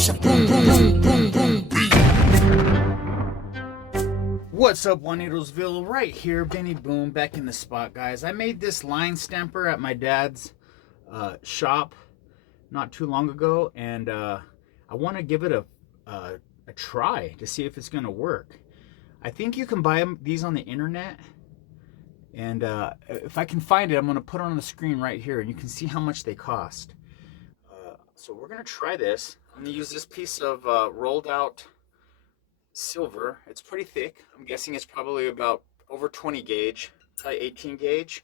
What's up, Juanitosville? Right here, Benny Boom, back in the spot, guys. I made this line stamper at my dad's shop not too long ago, and I want to give it a try to see if it's going to work. I think you can buy these on the internet, and if I can find it, I'm going to put it on the screen right here, and you can see how much they cost. So we're going to try this. I'm going to use this piece of rolled out silver. It's pretty thick. I'm guessing it's probably about over 20 gauge, probably 18 gauge.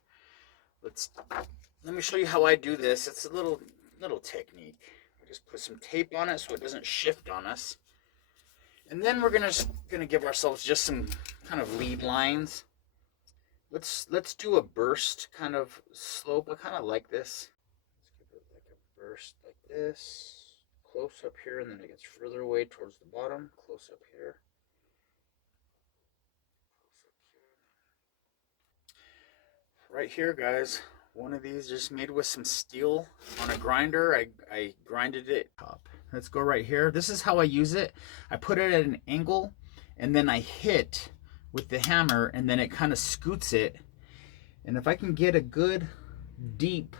Let me show you how I do this. It's a little technique. We just put some tape on it so it doesn't shift on us. And then we're gonna give ourselves just some kind of lead lines. Let's do a burst kind of slope. I kind of like this. Let's give it like a burst like this. Close up here, and then it gets further away towards the bottom. Close up here. Right here, guys. One of these just made with some steel on a grinder. I grinded it up. Let's go right here. This is how I use it. I put it at an angle, and then I hit with the hammer, and then it kind of scoots it. And if I can get a good deep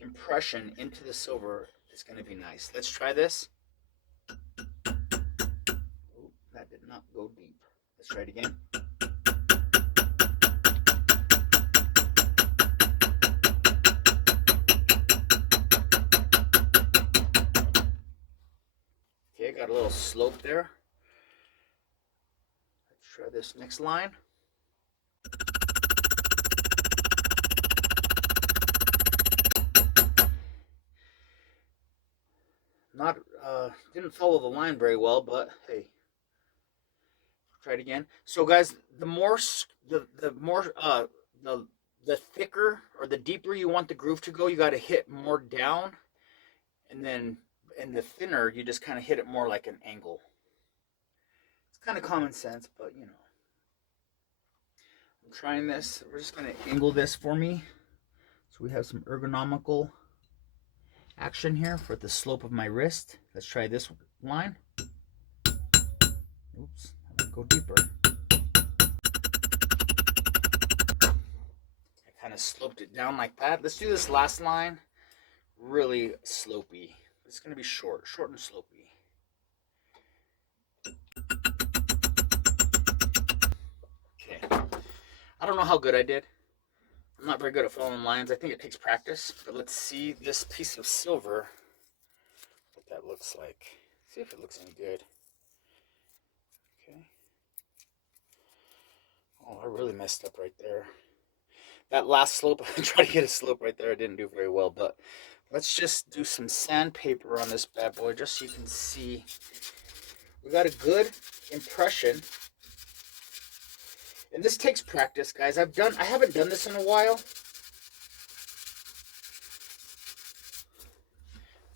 impression into the silver, it's going to be nice. Let's try this. Oh, that did not go deep. Let's try it again. Okay, got a little slope there. Let's try this next line. Didn't follow the line very well, but hey, try it again. So guys, the thicker or the deeper you want the groove to go, you got to hit more down, and the thinner you just kind of hit it more like an angle. It's kind of common sense, but you know. I'm trying this. We're just gonna angle this for me, so we have some ergonomical action here for the slope of my wrist. Let's try this line. Oops, I'm gonna go deeper. I kind of sloped it down like that. Let's do this last line. Really slopey. It's gonna be short and slopey. Okay. I don't know how good I did. I'm not very good at following lines. I think it takes practice. But let's see this piece of silver, what that looks like. See if it looks any good. Okay. Oh, I really messed up right there. That last slope, I tried to get a slope right there. I didn't do very well, but let's just do some sandpaper on this bad boy just so you can see. We got a good impression. And this takes practice, guys. I haven't done this in a while.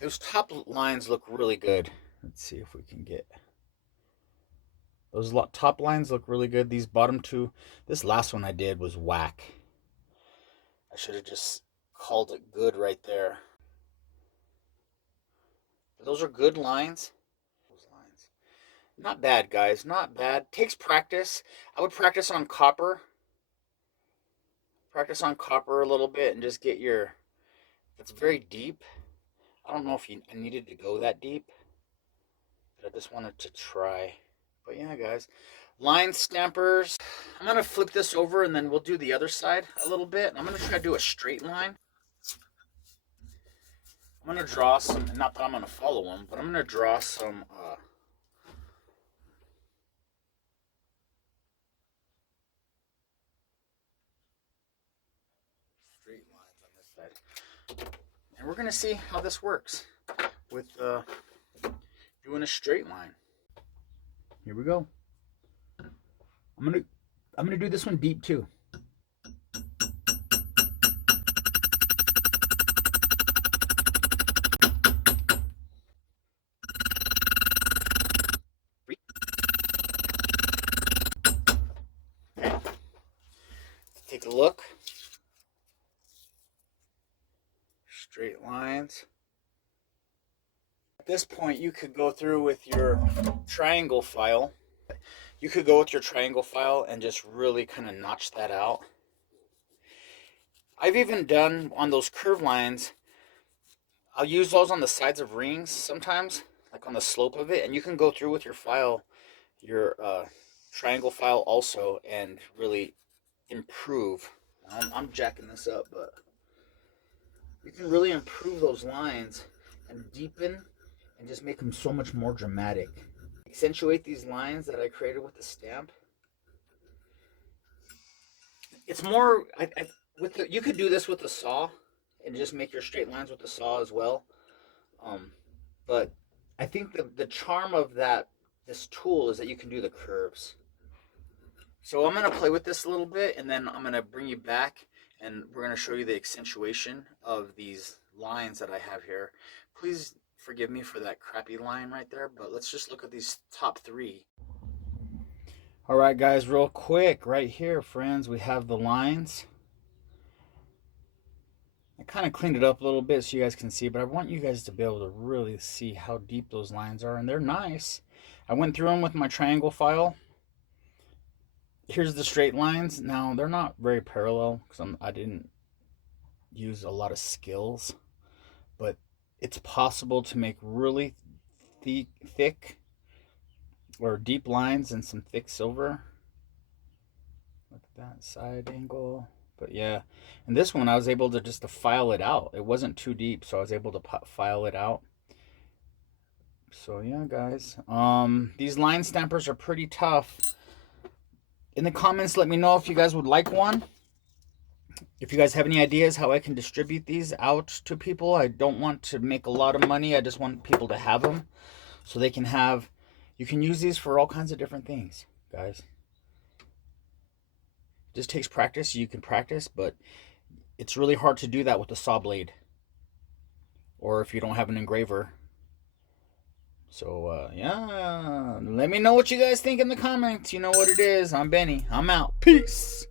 Those top lines look really good. Let's see if we can get those top lines look really good. These bottom two, this last one I did was whack. I should have just called it good right there. But those are good lines. Not bad, guys. Not bad. Takes practice. I would practice on copper. Practice on copper a little bit and just get your... It's very deep. I don't know if I needed to go that deep, but I just wanted to try. But yeah, guys. Line stampers. I'm going to flip this over and then we'll do the other side a little bit. I'm going to try to do a straight line. I'm going to draw some... Not that I'm going to follow them, but I'm going to draw some... And we're going to see how this works with doing a straight line. Here we go. I'm going to do this one deep too. Okay. Take a look. Straight lines. At this point, you could go through with your triangle file. You could go with your triangle file and just really kind of notch that out. I've even done on those curve lines, I'll use those on the sides of rings sometimes, like on the slope of it, and you can go through with your file, your triangle file also, and really improve. I'm jacking this up, but you can really improve those lines and deepen and just make them so much more dramatic. Accentuate these lines that I created with the stamp. It's more, you could do this with a saw and just make your straight lines with the saw as well. But I think the charm of this tool is that you can do the curves. So I'm going to play with this a little bit, and then I'm going to bring you back, and we're going to show you the accentuation of these lines that I have here. Please forgive me for that crappy line right there, but let's just look at these top three. All right, guys, real quick, right here, friends, we have the lines. I kind of cleaned it up a little bit so you guys can see, but I want you guys to be able to really see how deep those lines are, and they're nice. I went through them with my triangle file. Here's the straight lines. Now, they're not very parallel because I didn't use a lot of skills, but it's possible to make really thick or deep lines and some thick silver. Look at that side angle. But yeah, and this one I was able to just to file it out. It wasn't too deep, so I was able to file it out. So yeah, guys, these line stampers are pretty tough. In the comments, let me know if you guys would like one. If you guys have any ideas how I can distribute these out to people. I don't want to make a lot of money. I just want people to have them so they can have, you can use these for all kinds of different things, guys. It just takes practice. You can practice, but it's really hard to do that with a saw blade or if you don't have an engraver. So, yeah, let me know what you guys think in the comments. You know what it is. I'm Benny. I'm out. Peace.